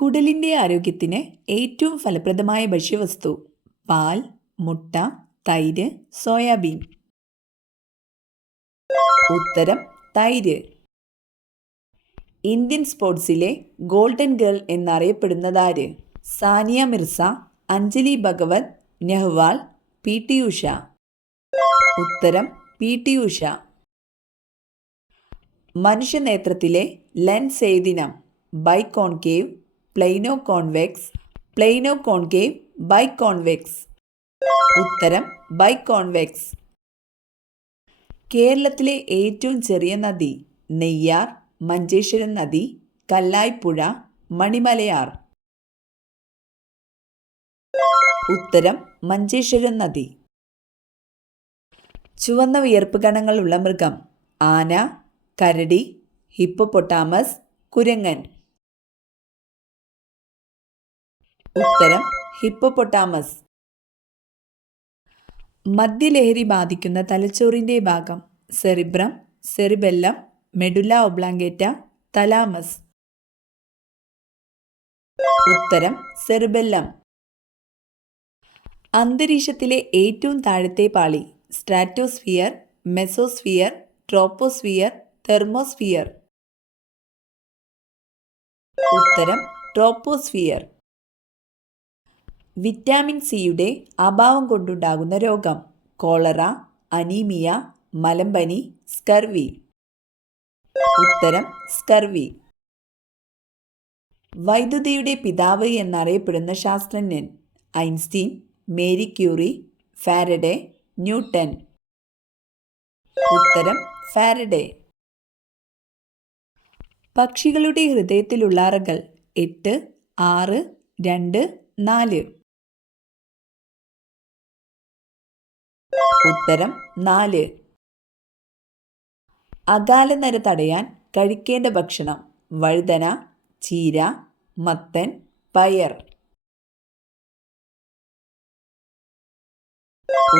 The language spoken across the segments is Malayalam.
കുടലിൻ്റെ ആരോഗ്യത്തിന് ഏറ്റവും ഫലപ്രദമായ ഭക്ഷ്യവസ്തു: പാൽ, മുട്ട, തൈര്, സോയാബീൻ. ഉത്തരം തൈര്. ഇന്ത്യൻ സ്പോർട്സിലെ ഗോൾഡൻ ഗേൾ എന്നറിയപ്പെടുന്നതാര്? സാനിയ മിർസ, അഞ്ജലി ഭഗവത്, നെഹ്വാൾ, പി.ടി. ഉഷ. ഉത്തരം പി.ടി. ഉഷ. മനുഷ്യനേത്രത്തിലെ ലെൻസ് ഏതിനം? Biconcave, plano convex, plano concave, biconvex. ഉത്തരം ബൈകോൺവെക്സ്. കേരളത്തിലെ ഏറ്റവും ചെറിയ നദി? നെയ്യാർ, മഞ്ചേശ്വരം നദി, കല്ലായ്പുഴ, മണിമലയാർ. ഉത്തരം മഞ്ചേശ്വരം നദി. ചുവന്ന വിയർപ്പ് കണങ്ങളുള്ള മൃഗം? ആന, കരടി, ഹിപ്പോപ്പൊട്ടാമസ്, കുരങ്ങൻ. ഉത്തരം ഹിപ്പോപ്പൊട്ടാമസ്. മദ്യലഹരി ബാധിക്കുന്ന തലച്ചോറിൻ്റെ ഭാഗം? Cerebrum, cerebellum, medulla oblongata, thalamus. ഉത്തരം സെറിബെല്ലം. അന്തരീക്ഷത്തിലെ ഏറ്റവും താഴത്തെ പാളി? Stratosphere, mesosphere, troposphere, thermosphere. ഉത്തരം ട്രോപ്പോസ്ഫിയർ. വിറ്റാമിൻ സിയുടെ അഭാവം കൊണ്ടുണ്ടാകുന്ന രോഗം? കോളറ, അനീമിയ, മലമ്പനി, സ്കർവി. ഉത്തരം സ്കർവി. വൈദ്യുതിയുടെ പിതാവ് എന്നറിയപ്പെടുന്ന ശാസ്ത്രജ്ഞൻ? Einstein, Marie Curie, Faraday, Newton. ഉത്തരം ഫാരഡെ. പക്ഷികളുടെ ഹൃദയത്തിലുള്ള അറകൾ? 8, 6, 2, 4. ഉത്തരം 4. അകാലനര തടയാൻ കഴിക്കേണ്ട ഭക്ഷണം? വഴുതന, ചീര, മത്തൻ, പയർ.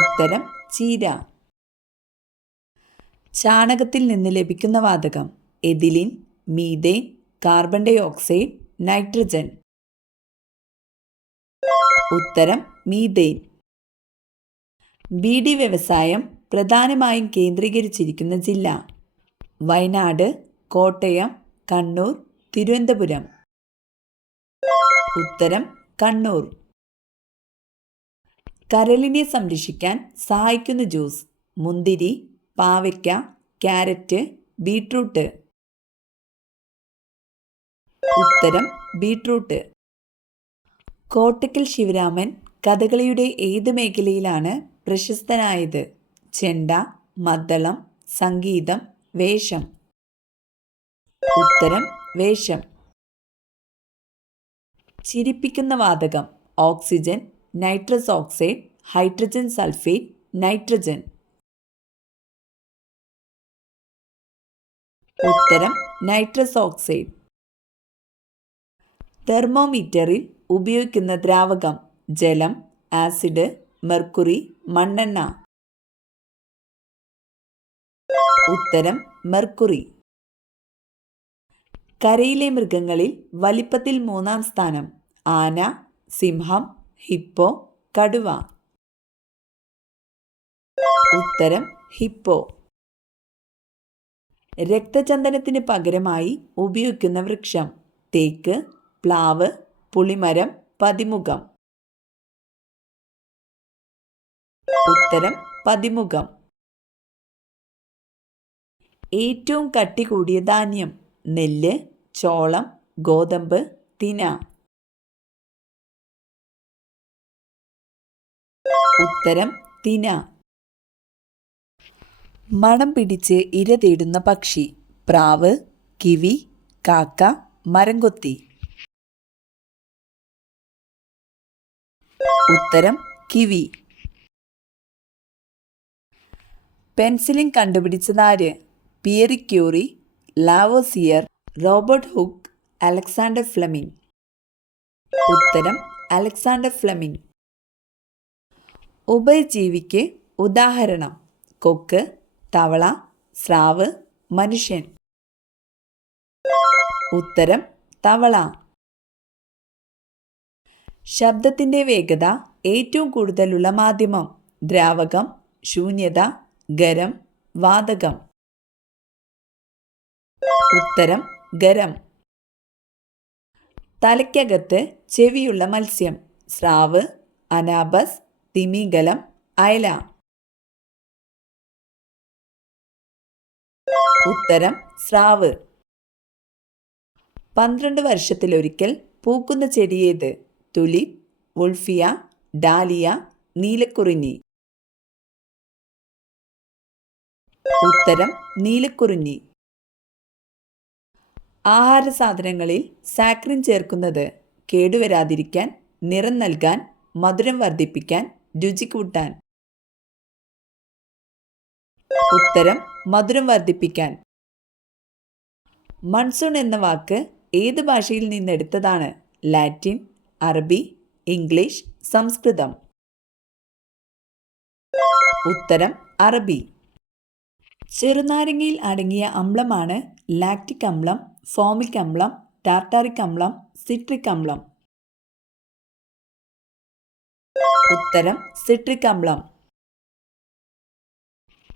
ഉത്തരം ചീര. ചാണകത്തിൽ നിന്ന് ലഭിക്കുന്ന വാതകം? Ethylene, methane, carbon dioxide, nitrogen. ഉത്തരം മീഥേൻ. ബീഡി വ്യവസായം പ്രധാനമായും കേന്ദ്രീകരിച്ചിരിക്കുന്ന ജില്ല? വയനാട്, കോട്ടയം, കണ്ണൂർ, തിരുവനന്തപുരം. ഉത്തരം കണ്ണൂർ. കരളിനെ സംരക്ഷിക്കാൻ സഹായിക്കുന്ന ജ്യൂസ്? മുന്തിരി, പാവയ്ക്ക, ക്യാരറ്റ്, ബീട്രൂട്ട്. ഉത്തരം ബീട്രൂട്ട്. കോട്ടക്കൽ ശിവരാമൻ കഥകളിയുടെ ഏത് മേഖലയിലാണ് പ്രശസ്തനായത്? ചെണ്ട, മദ്ദളം, സംഗീതം, വേഷം. ഉത്തരം വേഷം. ചിരിപ്പിക്കുന്ന വാതകം? Oxygen, nitrous oxide, hydrogen sulphate, nitrogen. ഉത്തരം നൈട്രസ് ഓക്സൈഡ്. തെർമോമീറ്ററിൽ ഉപയോഗിക്കുന്ന ദ്രാവകം? ജലം, ആസിഡ്, മെർക്കുറി, മണ്ണെണ്ണ. ഉത്തരം മെർക്കുറി. കരയിലെ മൃഗങ്ങളിൽ വലിപ്പത്തിൽ 3-ാം സ്ഥാനം? ആന, സിംഹം, ഹിപ്പോ, കടുവ. ഉത്തരം ഹിപ്പോ. രക്തചന്ദനത്തിന് പകരമായി ഉപയോഗിക്കുന്ന വൃക്ഷം? തേക്ക്, പ്ലാവ്, പുളിമരം, പതിമുഖം. ഉത്തരം പതിമുഖം. ഏറ്റവും കട്ടി കൂടിയ ധാന്യം? നെല്ല്, ചോളം, ഗോതമ്പ്, തിന. ഉത്തരം തിന. മണം പിടിച്ച് ഇര തേടുന്ന പക്ഷി? പ്രാവ്, കിവി, കാക്ക, മരംകൊത്തി. ഉത്തരം കിവി. പെൻസിലിൻ കണ്ടുപിടിച്ചതാര്? Pierre Curie, Lavoisier, Robert Hooke, Alexander Fleming. ഉത്തരം അലക്സാണ്ടർ ഫ്ലെമിംഗ്. ഉഭയജീവിക്ക് ഉദാഹരണം? കൊക്ക്, തവള, സ്രാവ്, മനുഷ്യൻ. ഉത്തരം തവള. ശബ്ദത്തിൻ്റെ വേഗത ഏറ്റവും കൂടുതലുള്ള മാധ്യമം: ദ്രാവകം, ശൂന്യത, ഖരം, വാതകം. ഉത്തരം ഖരം. തലയ്ക്കകത്ത് ചെവിയുള്ള മത്സ്യം: സ്രാവ്, അനാബസ്, തിമിംഗലം, അയല. ഉത്തരം സ്രാവ്. 12 വർഷത്തിലൊരിക്കൽ പൂക്കുന്ന ചെടിയേത്? തുലിപ്, വുൾഫിയ, ഡാലിയ, നീലക്കുറിഞ്ഞി. ഉത്തരം നീലക്കുറിഞ്ഞി. ആഹാര സാധനങ്ങളിൽ സാക്രിൻ ചേർക്കുന്നത് കേടുവരാതിരിക്കാൻ, നിറം നൽകാൻ, മധുരം വർദ്ധിപ്പിക്കാൻ, രുചി കൂട്ടാൻ. ഉത്തരം മധുരം വർദ്ധിപ്പിക്കാൻ. മൺസൂൺ എന്ന വാക്ക് ഏത് ഭാഷയിൽ നിന്നെടുത്തതാണ്? ലാറ്റിൻ, അറബി, ഇംഗ്ലീഷ്, സംസ്കൃതം. ഉത്തരം അറബി. ചെറുനാരങ്ങയിൽ അടങ്ങിയ അമ്ലമാണ് ലാക്റ്റിക് അമ്ലം, ഫോമിക് അമ്ലം, ടാർട്ടാറിക് അമ്ലം, സിട്രിക് അമ്ലം. ഉത്തരം സിട്രിക് അമ്ലം.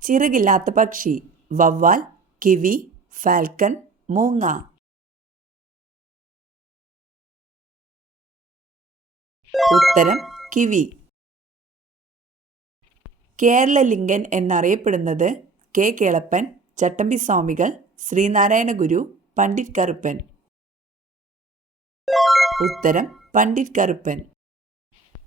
ചിറകില്ലാത്ത പക്ഷി: വവ്വാൽ, കിവി, ഫാൽക്കൺ, മൂങ്ങ. ഉത്തരം കിവി. കേരള ലിംഗൻ എന്നറിയപ്പെടുന്നത് കെ കേളപ്പൻ, ചട്ടമ്പി സ്വാമികൾ, ശ്രീനാരായണ ഗുരു, പണ്ഡിറ്റ് കറുപ്പൻ. ഉത്തരം പണ്ഡിറ്റ് കറുപ്പൻ.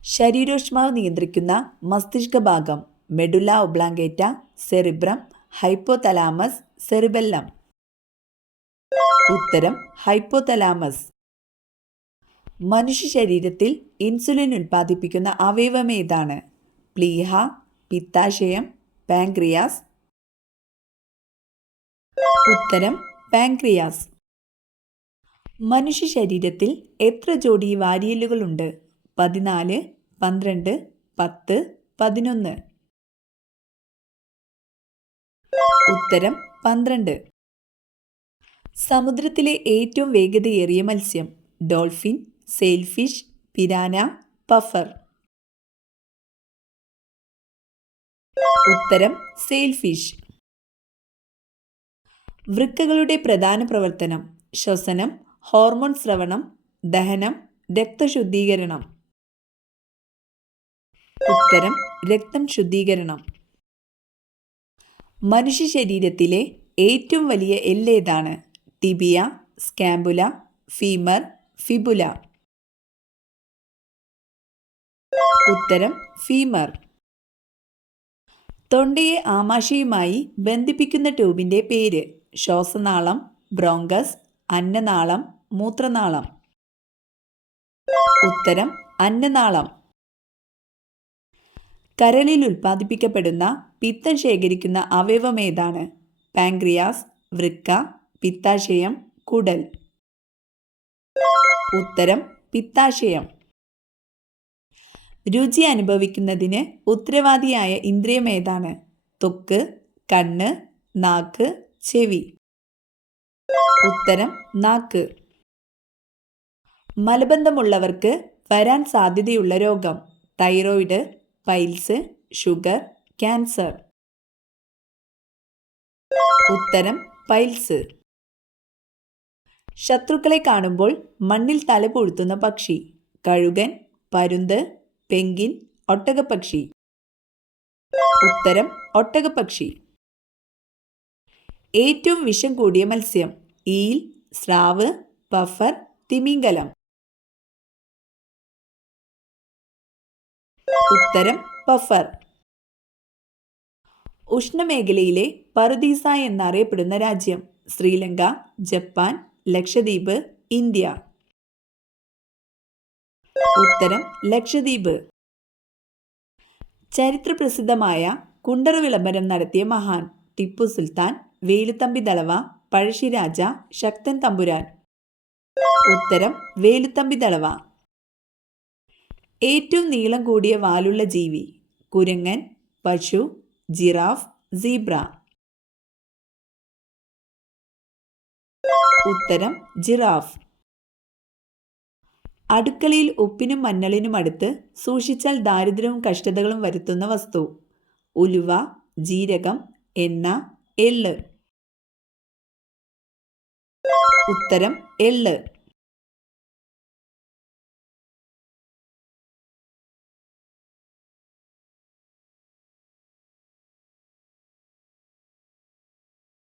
ശരീരോഷ്മാവ് നിയന്ത്രിക്കുന്ന മസ്തിഷ്ക ഭാഗം: medulla oblongata, cerebrum, hypothalamus, cerebellum. ഉത്തരം ഹൈപ്പോതലാമസ്. മനുഷ്യ ശരീരത്തിൽ ഇൻസുലിൻ ഉൽപ്പാദിപ്പിക്കുന്ന അവയവം ഏതാണ്? പ്ലീഹ, പിത്താശയം, പാൻക്രിയാസ്. ഉത്തരം പാൻക്രിയാസ്. മനുഷ്യ ശരീരത്തിൽ എത്ര ജോഡി വാരിയെല്ലുകളുണ്ട്? 14, 12, 10, 11. ഉത്തരം 12. സമുദ്രത്തിലെ ഏറ്റവും വേഗതയേറിയ മത്സ്യം: ഡോൾഫിൻ, സെയിൽഫിഷ്, പിരാന, പഫർ. ഉത്തരം സെയിൽഫിഷ്. വൃക്കകളുടെ പ്രധാന പ്രവർത്തനം: ശ്വസനം, ഹോർമോൺ സ്രവണം, ദഹനം, രക്തശുദ്ധീകരണം. ഉത്തരം രക്തം ശുദ്ധീകരണം. മനുഷ്യ ശരീരത്തിലെ ഏറ്റവും വലിയ എല്ലേതാണ്? Tibia, scapula, femur, fibula. ഉത്തരം ഫീമർ. തൊണ്ടയെ ആമാശയുമായി ബന്ധിപ്പിക്കുന്ന ട്യൂബിൻ്റെ പേര്: ശ്വാസനാളം, ബ്രോങ്കസ്, അന്നനാളം, മൂത്രനാളം. ഉത്തരം അന്നനാളം. കരളിൽ ഉൽപ്പാദിപ്പിക്കപ്പെടുന്ന പിത്തം ശേഖരിക്കുന്ന അവയവം ഏതാണ്? പാൻക്രിയാസ്, വൃക്ക, പിത്താശയം, കുടൽ. ഉത്തരം പിത്താശയം. രുചി അനുഭവിക്കുന്നതിന് ഉത്തരവാദിയായ ഇന്ദ്രിയം ഏതാണ്? ത്വക്ക്, കണ്ണ്, നാക്ക്, ചെവി. ഉത്തരം നാക്ക്. മലബന്ധമുള്ളവർക്ക് വരാൻ സാധ്യതയുള്ള രോഗം: തൈറോയിഡ്, പൈൽസ്, ഷുഗർ, ക്യാൻസർ. ഉത്തരം പൈൽസ്. ശത്രുക്കളെ കാണുമ്പോൾ മണ്ണിൽ തല പൂഴ്ത്തുന്ന പക്ഷി: കഴുകൻ, പരുന്ത്, പെൻഗ്വിൻ, ഒട്ടകപ്പക്ഷി. ഉത്തരം ഒട്ടകപ്പക്ഷി. ഏറ്റവും വിഷം കൂടിയ മത്സ്യം: ഈൽ, സ്രാവ്, പഫർ, തിമിംഗലം. ഉത്തരം പഫർ. ഉഷ്ണമേഖലയിലെ പറുദീസ എന്നറിയപ്പെടുന്ന രാജ്യം: ശ്രീലങ്ക, ജപ്പാൻ, ലക്ഷദ്വീപ്, ഇന്ത്യ. ഉത്തരം ലക്ഷദ്വീപ്. ചരിത്രപ്രസിദ്ധമായ കുണ്ടറ വിളംബരം നടത്തിയ മഹാൻ: ടിപ്പു സുൽത്താൻ, വേലുത്തമ്പി ദളവ, പഴശ്ശിരാജ, ശക്തൻ തമ്പുരാൻ. ഉത്തരം വേലുത്തമ്പി ദളവ. ഏറ്റവും നീളം കൂടിയ വാലുള്ള ജീവി: കുരങ്ങൻ, പശു, ജിറാഫ്, സീബ്ര. ഉത്തരം ജിറാഫ്. അടുക്കളയിൽ ഉപ്പിനും മഞ്ഞളിനും അടുത്ത് സൂക്ഷിച്ചാൽ ദാരിദ്ര്യവും കഷ്ടതകളും വരുത്തുന്ന വസ്തു. ഉലുവ, ജീരകം, എണ്ണ, എള്ള്. ഉത്തരം എള്ള്.